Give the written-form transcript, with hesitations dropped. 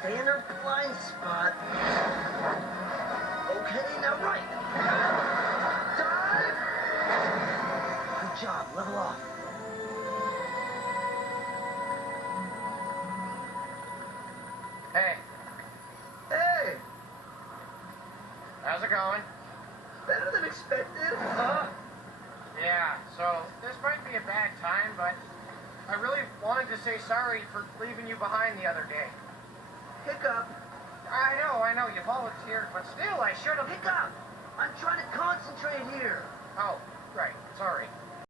Stay in her blind spot. Okay, now right. Dive! Good job, level off. Hey. Hey! How's it going? Better than expected. Yeah, so this might be a bad time, but I really wanted to say sorry for leaving you behind the other day. Hiccup. I know, you volunteered, but still, I should have... Hiccup! I'm trying to concentrate here. Oh, right, sorry.